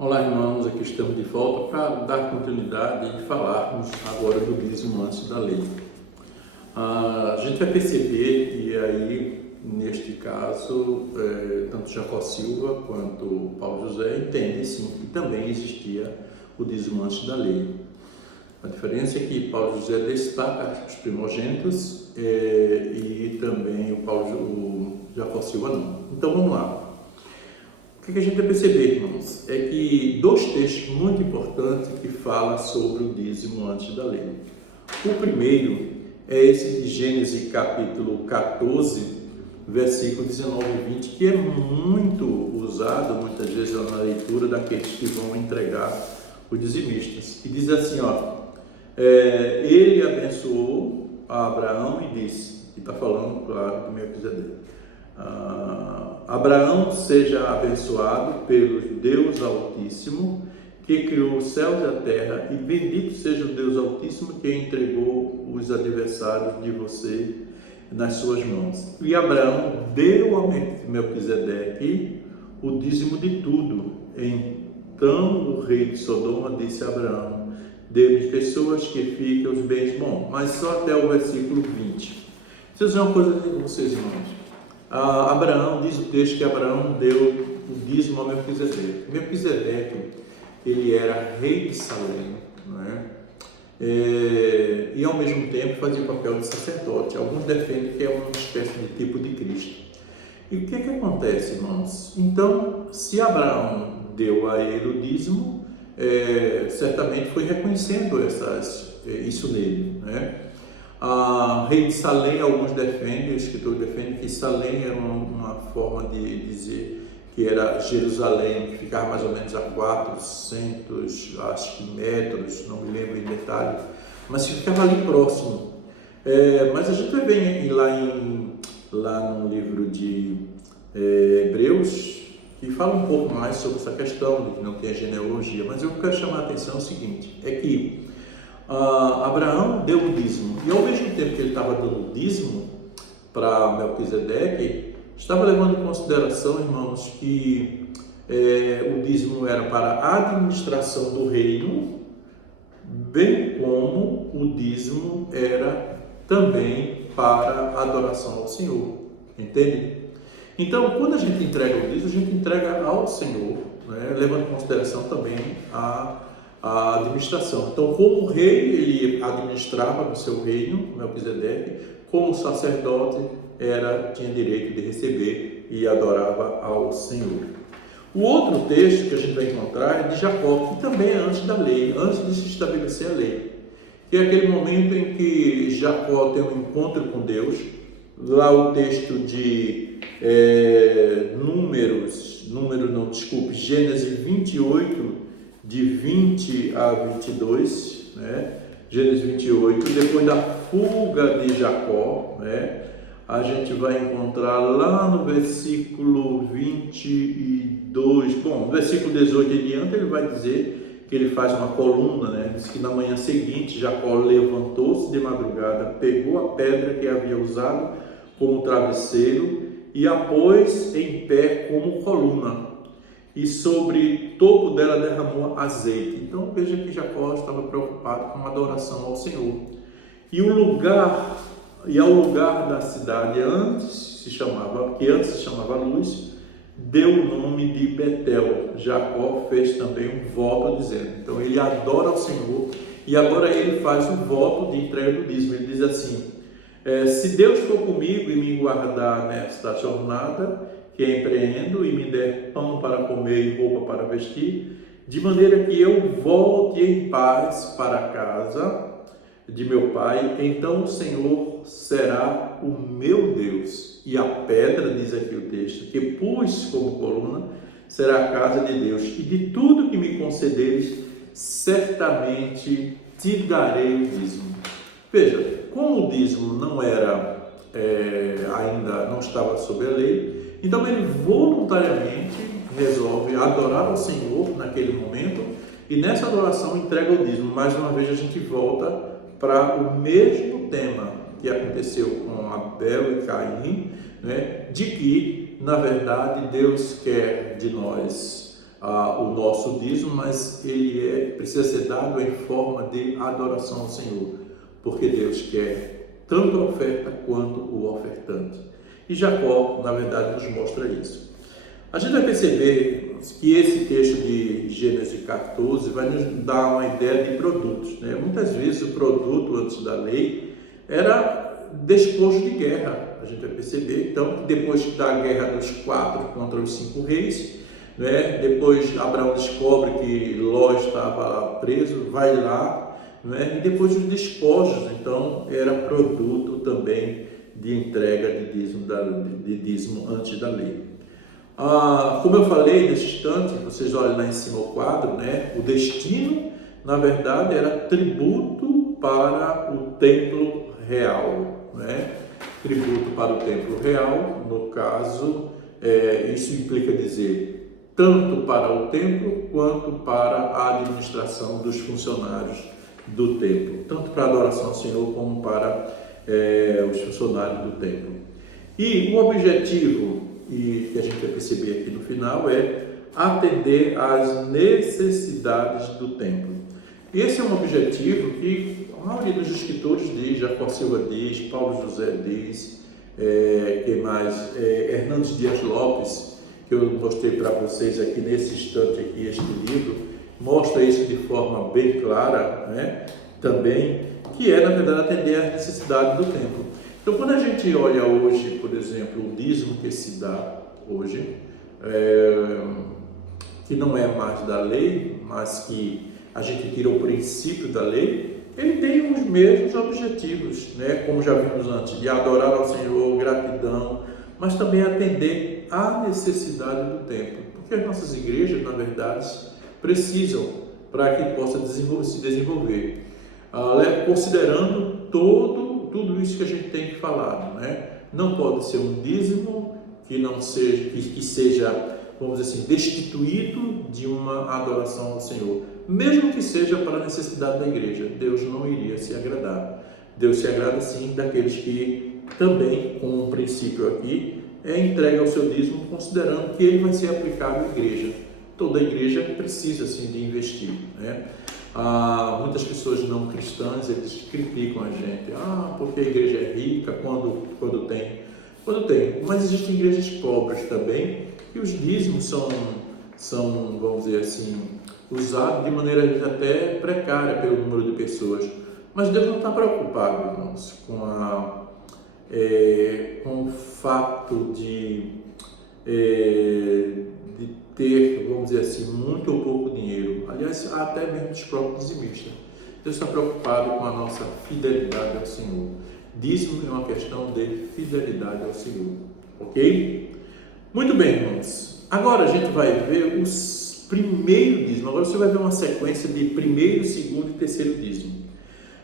Olá, irmãos, aqui estamos de volta para dar continuidade e falarmos agora do dízimo antes da lei. A gente vai perceber, e aí, neste caso, tanto Jacó Silva quanto Paulo José entendem, sim, que também existia o dízimo antes da lei. A diferença é que Paulo José destaca os primogênitos e também o Jacó Silva não. Então, vamos lá. O que a gente vai perceber, irmãos, é que dois textos muito importantes que falam sobre o dízimo antes da lei. O primeiro é esse de Gênesis capítulo 14, versículo 19 e 20, que é muito usado muitas vezes na leitura daqueles que vão entregar os dizimistas. E diz assim, ele abençoou a Abraão e disse, e está falando, claro, do Melquisedeque, Abraão seja abençoado pelo Deus Altíssimo, que criou os céus e a terra, e bendito seja o Deus Altíssimo que entregou os adversários de você nas suas mãos. E Abraão deu a Melquisedeque o dízimo de tudo. Então o rei de Sodoma disse a Abraão, dê-me pessoas que fiquem os bens bons. Mas só até o versículo 20. Deixa eu dizer uma coisa com vocês, irmãos. Abraão, diz o texto que Abraão deu o dízimo a Melquisedeque. Melquisedeque, ele era rei de Salém, não é? E ao mesmo tempo fazia o papel de sacerdote. Alguns defendem que é uma espécie de tipo de Cristo. E o que acontece, irmãos? Então, se Abraão deu a ele o dízimo, certamente foi reconhecendo isso nele, né? Rei de Salém, alguns defendem, os escritores defendem que Salém era uma forma de dizer que era Jerusalém, que ficava mais ou menos a 400, acho que metros, não me lembro em detalhe, mas ficava ali próximo. Mas a gente vai ver lá no livro de Hebreus, que fala um pouco mais sobre essa questão de que não tem a genealogia, mas eu quero chamar a atenção o seguinte, é que Abraão deu o dízimo, e ao mesmo tempo que ele estava dando o dízimo para Melquisedeque, estava levando em consideração, irmãos, que o dízimo era para a administração do reino, bem como o dízimo era também para a adoração ao Senhor, entende? Então, quando a gente entrega o dízimo, a gente entrega ao Senhor, né, levando em consideração também a administração. Então, como rei, ele administrava no seu reino, Melquisedeque, como sacerdote, tinha direito de receber e adorava ao Senhor. O outro texto que a gente vai encontrar é de Jacó, que também é antes da lei, antes de se estabelecer a lei, que é aquele momento em que Jacó tem um encontro com Deus. Lá o texto de Gênesis 28, de 20 a 22, né? Gênesis 28, depois da fuga de Jacó, né? A gente vai encontrar lá no versículo 22, no versículo 18 em diante, ele vai dizer que ele faz uma coluna, né? Diz que na manhã seguinte Jacó levantou-se de madrugada, pegou a pedra que havia usado como travesseiro e a pôs em pé como coluna, e sobre o topo dela derramou azeite. Então veja que Jacó estava preocupado com a adoração ao Senhor. E ao lugar da cidade que antes se chamava Luz, deu o nome de Betel. Jacó fez também um voto dizendo, então ele adora ao Senhor, e agora ele faz um voto de entrega do dízimo. Ele diz assim, se Deus for comigo e me guardar nesta jornada que empreendo e me der pão para comer e roupa para vestir, de maneira que eu volte em paz para a casa de meu pai, então o Senhor será o meu Deus, e a pedra, diz aqui o texto, que pus como coluna, será a casa de Deus, e de tudo que me concederes, certamente te darei o dízimo. Veja, como o dízimo não era, ainda não estava sob a lei, então ele voluntariamente resolve adorar ao Senhor naquele momento, e nessa adoração entrega o dízimo. Mais uma vez a gente volta para o mesmo tema que aconteceu com Abel e Caim, né? De que, na verdade, Deus quer de nós o nosso dízimo, mas ele precisa ser dado em forma de adoração ao Senhor, porque Deus quer tanto a oferta quanto o ofertante. E Jacó, na verdade, nos mostra isso. A gente vai perceber que esse texto de Gênesis 14 vai nos dar uma ideia de produtos, né? Muitas vezes o produto antes da lei era despojo de guerra. A gente vai perceber, então, depois da guerra dos 4 contra os 5 reis, né? Depois Abraão descobre que Ló estava preso, vai lá, né? E depois os despojos, então, era produto também de entrega de dízimo antes da lei. Como eu falei nesse instante, vocês olham lá em cima o quadro, né? O destino, na verdade, era tributo para o templo real, né? Tributo para o templo real, no caso, isso implica dizer tanto para o templo quanto para a administração dos funcionários do templo, tanto para a adoração ao Senhor como para os funcionários do templo. E o objetivo que a gente vai perceber aqui no final é atender às necessidades do templo. E esse é um objetivo que a maioria dos escritores diz, Jacó Silva diz, Paulo José diz, quem mais? Hernandes Dias Lopes, que eu mostrei para vocês aqui nesse instante, aqui, este livro, mostra isso de forma bem clara, né? Também, que na verdade, atender às necessidades do templo. Então, quando a gente olha hoje, por exemplo, o dízimo que se dá hoje, que não é mais da lei, mas que a gente tira o princípio da lei, ele tem os mesmos objetivos, né? Como já vimos antes, de adorar ao Senhor, gratidão, mas também atender à necessidade do templo, porque as nossas igrejas, na verdade, precisam para que possa se desenvolver, considerando tudo isso que a gente tem falado, né? Não pode ser um dízimo que seja, vamos dizer assim, destituído de uma adoração ao Senhor, mesmo que seja para a necessidade da igreja. Deus não iria se agradar. Deus se agrada sim daqueles que também, com um princípio aqui, entrega o seu dízimo considerando que ele vai ser aplicado à igreja. Toda a igreja precisa sim de investir, né? Muitas pessoas não cristãs, eles criticam a gente, porque a igreja é rica quando tem, mas existem igrejas pobres também, e os dízimos são, vamos dizer assim, usados de maneira até precária pelo número de pessoas, mas Deus não está preocupado, irmãos, com o fato de ter, vamos dizer assim, muito ou pouco dinheiro. Aliás, até mesmo dos próprios dizimistas. Deus está preocupado com a nossa fidelidade ao Senhor. Dízimo é uma questão de fidelidade ao Senhor. Ok? Muito bem, irmãos. Agora a gente vai ver os primeiros dízimos. Agora você vai ver uma sequência de primeiro, segundo e terceiro dízimo.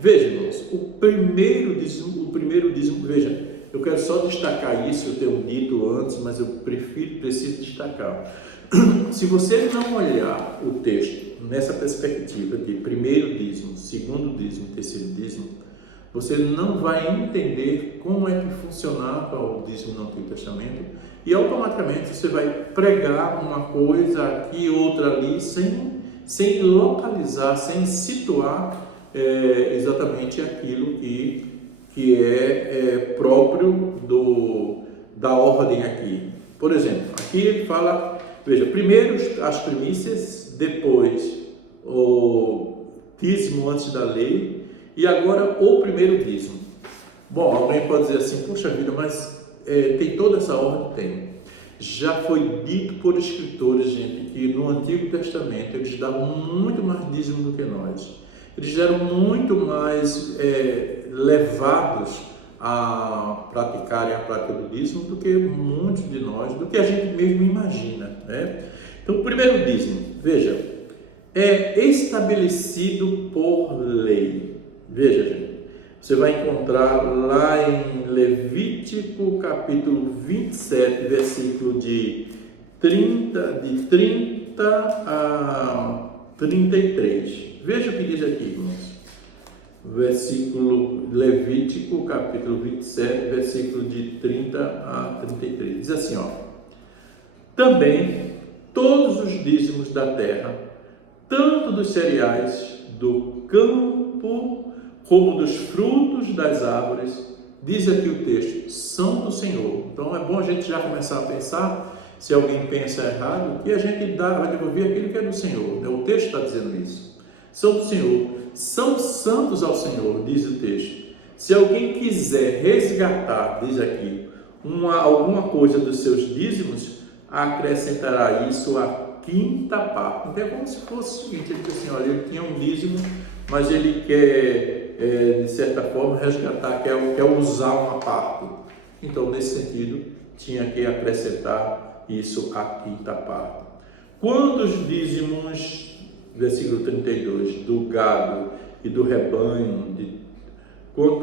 Veja, irmãos, o primeiro dízimo, veja, eu quero só destacar isso, eu tenho dito antes, mas eu preciso destacar. Se você não olhar o texto nessa perspectiva de primeiro dízimo, segundo dízimo, terceiro dízimo, você não vai entender como é que funcionava o dízimo no Antigo Testamento e automaticamente você vai pregar uma coisa aqui, outra ali, sem localizar, sem situar exatamente aquilo que é próprio da ordem aqui. Por exemplo, aqui ele fala, veja, primeiro as primícias, depois o dízimo antes da lei e agora o primeiro dízimo. Bom, alguém pode dizer assim, poxa vida, mas tem toda essa ordem? Tem. Já foi dito por escritores, gente, que no Antigo Testamento eles davam muito mais dízimo do que nós. Eles eram muito mais levados a praticarem a prática do dízimo do que muitos de nós, do que a gente mesmo imagina, né? Então, o primeiro dízimo, veja, é estabelecido por lei. Veja, gente, você vai encontrar lá em Levítico capítulo 27, versículo de 30 a 33. Veja o que diz aqui, irmãos. Versículo Levítico, capítulo 27, versículo de 30 a 33. Diz assim, também todos os dízimos da terra, tanto dos cereais do campo como dos frutos das árvores, diz aqui o texto, são do Senhor. Então é bom a gente já começar a pensar, se alguém pensa errado, que a gente vai devolver aquilo que é do Senhor. O texto está dizendo isso. São do Senhor, são santos ao Senhor, diz o texto. Se alguém quiser resgatar, diz aqui, alguma coisa dos seus dízimos, acrescentará isso à quinta parte. Então é como se fosse o seguinte, ele diz assim, olha, ele tinha um dízimo, mas ele quer, de certa forma, resgatar, quer usar uma parte. Então, nesse sentido, tinha que acrescentar isso à quinta parte. Quando os dízimos, versículo 32, do gado e do rebanho,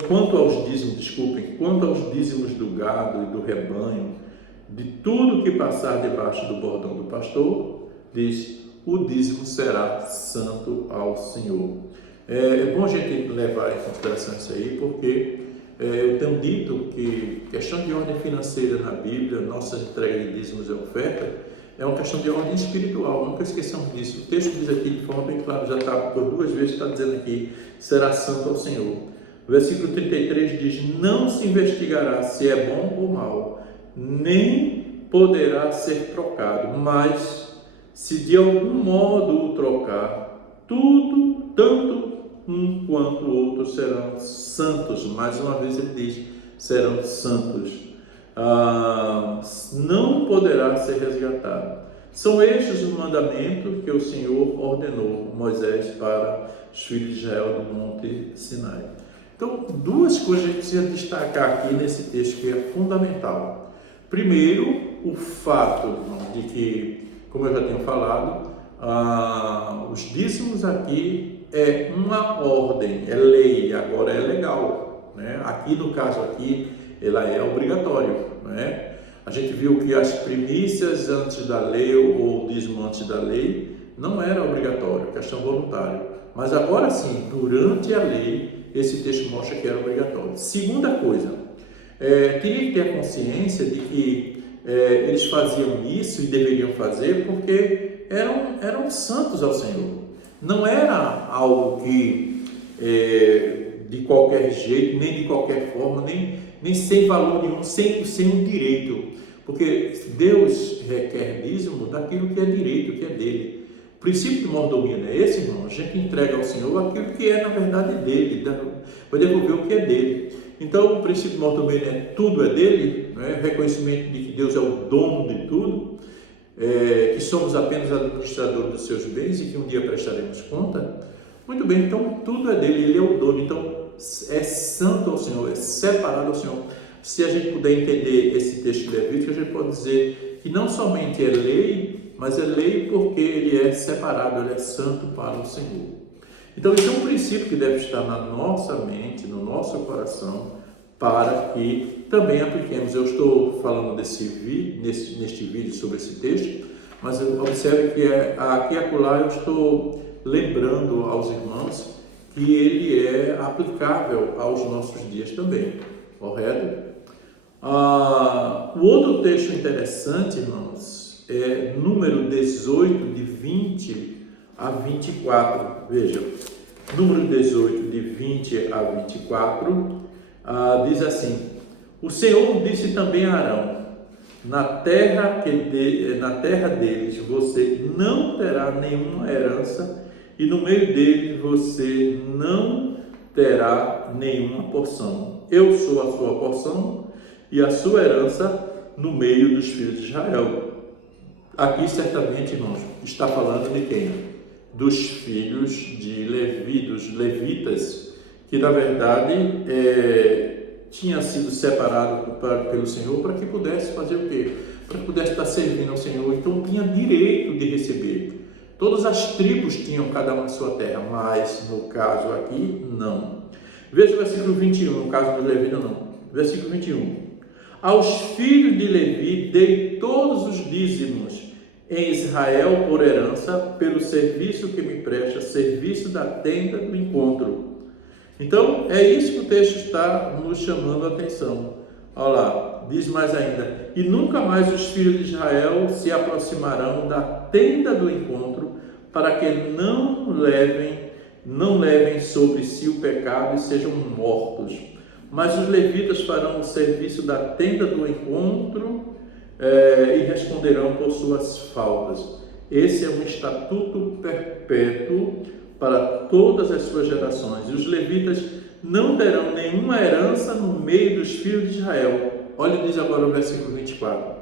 quanto aos dízimos do gado e do rebanho, de tudo que passar debaixo do bordão do pastor, diz, o dízimo será santo ao Senhor. É bom a gente levar em consideração isso aí, porque eu tenho dito que questão de ordem financeira na Bíblia, nossa entrega de dízimos e oferta, é uma questão de ordem espiritual, nunca esqueçamos disso. O texto diz aqui de forma bem clara, já está por duas vezes, está dizendo aqui, será santo ao Senhor. O versículo 33 diz, não se investigará se é bom ou mal, nem poderá ser trocado, mas se de algum modo o trocar, tudo, tanto um quanto o outro serão santos. Mais uma vez ele diz, serão santos. Não poderá ser resgatado. São estes os mandamentos que o Senhor ordenou Moisés para os filhos de Israel do Monte Sinai. Então, duas coisas a gente precisa destacar aqui nesse texto que é fundamental. Primeiro, o fato de que, como eu já tenho falado, os dízimos aqui é uma ordem, é lei, agora é legal, né? Aqui no caso aqui, ela é obrigatória, né? A gente viu que as primícias antes da lei ou o dízimo antes da lei não era obrigatório, questão voluntária. Mas agora sim, durante a lei, esse texto mostra que era obrigatório. Segunda coisa, teria que ter a consciência de que eles faziam isso e deveriam fazer porque eram santos ao Senhor. Não era algo que de qualquer jeito, nem de qualquer forma, nem sem valor nenhum, sem um direito. Porque Deus requer dízimo daquilo que é direito, que é dele. O princípio de mordomia não é esse, irmão? A gente entrega ao Senhor aquilo que é, na verdade, dele, vai devolver o que é dele. Então, o princípio de mordomia é tudo é dele, né? Reconhecimento de que Deus é o dono de tudo, que somos apenas administradores dos seus bens e que um dia prestaremos conta. Muito bem, então tudo é dele, ele é o dono, então é santo ao Senhor, é separado ao Senhor. Se a gente puder entender esse texto de Levítico, a gente pode dizer que não somente é lei, mas é lei porque ele é separado, ele é santo para o Senhor. Então, isso é um princípio que deve estar na nossa mente, no nosso coração, para que também apliquemos. Eu estou falando neste vídeo sobre esse texto, mas observe que aqui e acolá eu estou lembrando aos irmãos que ele é aplicável aos nossos dias também, correto? O outro texto interessante, irmãos, é número 18, de 20 a 24. Veja, número 18, de 20 a 24, diz assim: o Senhor disse também a Arão: na terra deles você não terá nenhuma herança, e no meio deles você não terá nenhuma porção. Eu sou a sua porção e a sua herança no meio dos filhos de Israel. Aqui certamente, irmãos, está falando de quem? Dos filhos de Levi, dos levitas, que na verdade tinha sido separado pelo Senhor para que pudesse fazer o quê? Para que pudesse estar servindo ao Senhor. Então tinha direito de receber. Todas as tribos tinham cada uma a sua terra, mas no caso aqui, não. Veja o versículo 21, no caso dos levitas não. Versículo 21. Aos filhos de Levi dei todos os dízimos em Israel por herança, pelo serviço que me presta, serviço da tenda do encontro. Então, é isso que o texto está nos chamando a atenção. Olha lá, diz mais ainda: e nunca mais os filhos de Israel se aproximarão da tenda do encontro, para que não levem sobre si o pecado e sejam mortos. Mas os levitas farão o serviço da tenda do encontro e responderão por suas faltas. Esse é um estatuto perpétuo para todas as suas gerações. E os levitas não terão nenhuma herança no meio dos filhos de Israel. Olha, diz agora o versículo 24.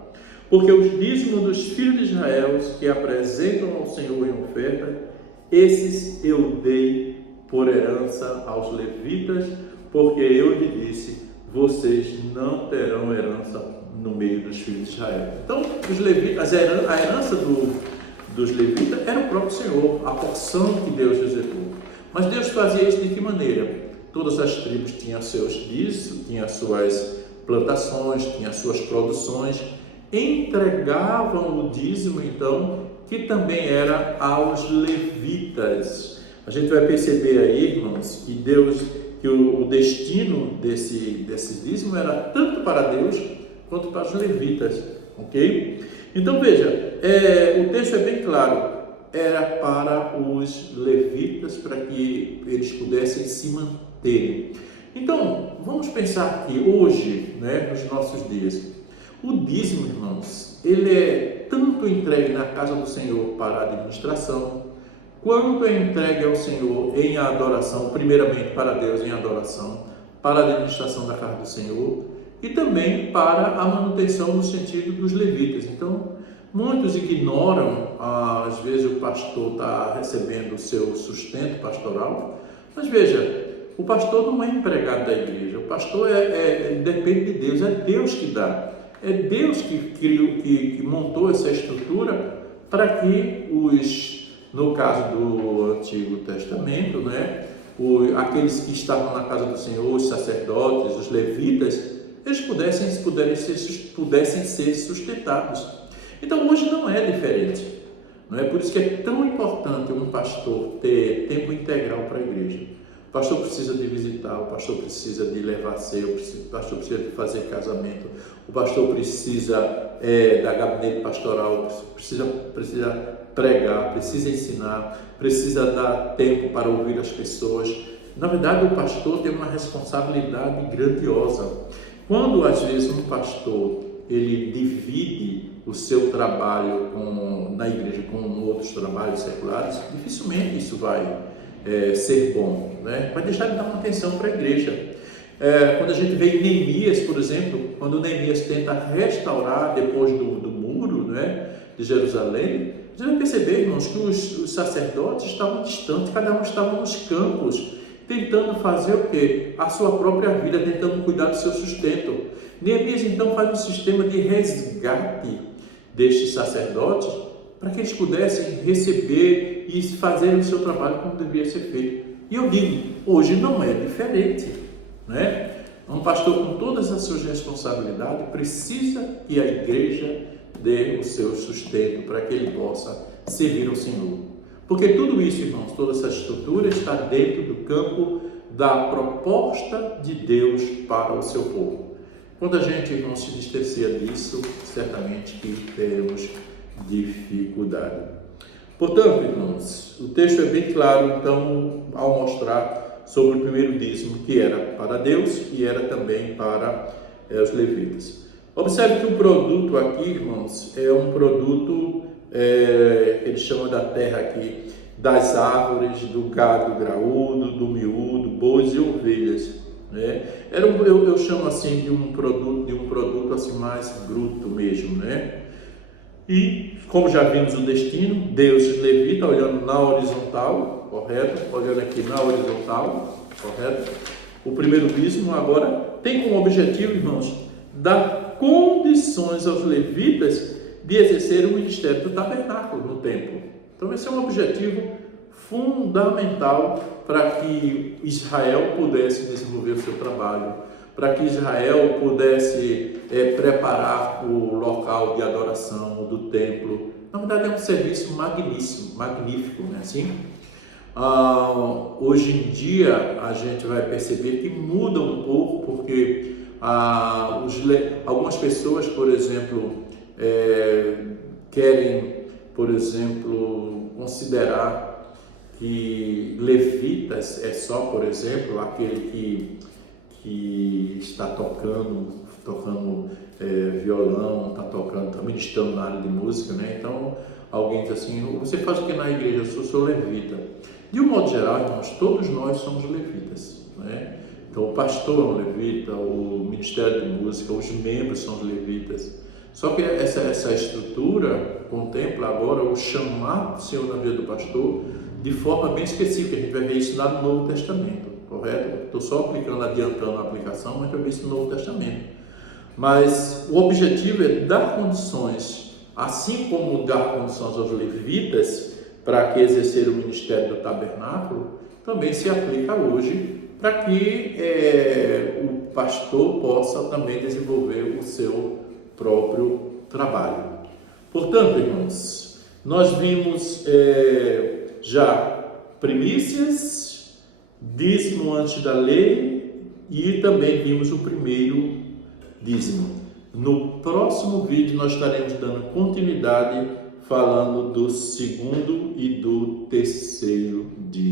Porque os dízimos dos filhos de Israel que apresentam ao Senhor em oferta, esses eu dei por herança aos levitas, porque eu lhe disse: vocês não terão herança no meio dos filhos de Israel. Então, os levitas, a herança dos levitas era o próprio Senhor, a porção que Deus reservou. Mas Deus fazia isso de que maneira? Todas as tribos tinham seus dízimos, tinham suas plantações, tinham suas produções, entregavam o dízimo, então, que também era aos levitas. A gente vai perceber aí, irmãos, que que o destino desse dízimo era tanto para Deus quanto para os levitas, ok? Então veja, o texto é bem claro, era para os levitas, para que eles pudessem se manterem. Então, vamos pensar que hoje, nos nossos dias, o dízimo, irmãos, ele é tanto entregue na casa do Senhor para a administração, quanto é entregue ao Senhor em adoração, primeiramente para Deus em adoração, para a administração da casa do Senhor, e também para a manutenção no sentido dos levitas. Então, muitos ignoram, às vezes o pastor está recebendo o seu sustento pastoral, mas veja, o pastor não é empregado da igreja, o pastor depende de Deus, é Deus que dá, é Deus que criou, que montou essa estrutura para que no caso do Antigo Testamento, aqueles que estavam na casa do Senhor, os sacerdotes, os levitas, eles pudessem ser sustentados. Então hoje não é diferente, não é? Por isso que é tão importante um pastor ter tempo integral para a igreja. O pastor precisa de visitar, o pastor precisa de levar ceia, o pastor precisa de fazer casamento, o pastor precisa da gabinete pastoral, precisa pregar, precisa ensinar, precisa dar tempo para ouvir as pessoas. Na verdade, o pastor tem uma responsabilidade grandiosa. Quando às vezes um pastor ele divide o seu trabalho na igreja com outros trabalhos seculares, dificilmente isso vai ser bom, vai deixar de dar uma atenção para a igreja. Quando a gente vê em Neemias, por exemplo, quando Neemias tenta restaurar depois do muro de Jerusalém, você vai perceber, irmãos, que os sacerdotes estavam distantes, cada um estava nos campos, tentando fazer o quê? A sua própria vida, tentando cuidar do seu sustento. Neemias então faz um sistema de resgate destes sacerdotes para que eles pudessem receber e fazer o seu trabalho como deveria ser feito. E eu digo, hoje não é diferente, Um pastor com todas as suas responsabilidades precisa que a igreja dê o seu sustento para que ele possa servir ao Senhor. Porque tudo isso, irmãos, toda essa estrutura está dentro do campo da proposta de Deus para o seu povo. Quando a gente não se distancia disso, certamente que teremos dificuldade. Portanto, irmãos, o texto é bem claro, então, ao mostrar sobre o primeiro dízimo, que era para Deus e era também para os levitas. Observe que o produto aqui, irmãos, é um produto, ele chama da terra aqui, das árvores, do gado graúdo, do miúdo, bois e ovelhas. Eu chamo assim de um produto assim mais bruto mesmo, E, como já vimos o destino, Deus levita olhando na horizontal, correto? Olhando aqui na horizontal, correto? O primeiro dízimo agora tem como objetivo, irmãos, dar condições aos levitas de exercer o ministério do tabernáculo no templo. Então esse é um objetivo fundamental para que Israel pudesse desenvolver o seu trabalho, para que Israel pudesse preparar o local de adoração do templo. Na verdade é um serviço magnífico, não é assim? Hoje em dia a gente vai perceber que muda um pouco, porque Algumas pessoas, por exemplo, querem, por exemplo, considerar que levitas é só, por exemplo, aquele que está tocando violão, está ministrando na área de música, né? Então, alguém diz assim, você faz o que na igreja? Eu sou levita. De um modo geral, irmãos, todos nós somos levitas, né? Então, o pastor é um levita, o ministério de música, os membros são os levitas. Só que essa estrutura contempla agora o chamado do Senhor na vida do pastor de forma bem específica. A gente vai ver isso lá no Novo Testamento, correto? Estou só adiantando a aplicação, mas vai ver isso no Novo Testamento. Mas o objetivo é dar condições, assim como dar condições aos levitas para que exercerem o ministério do tabernáculo, também se aplica hoje para que o pastor possa também desenvolver o seu próprio trabalho. Portanto, irmãos, nós vimos já primícias, dízimo antes da lei e também vimos o primeiro dízimo. No próximo vídeo nós estaremos dando continuidade falando do segundo e do terceiro dízimo.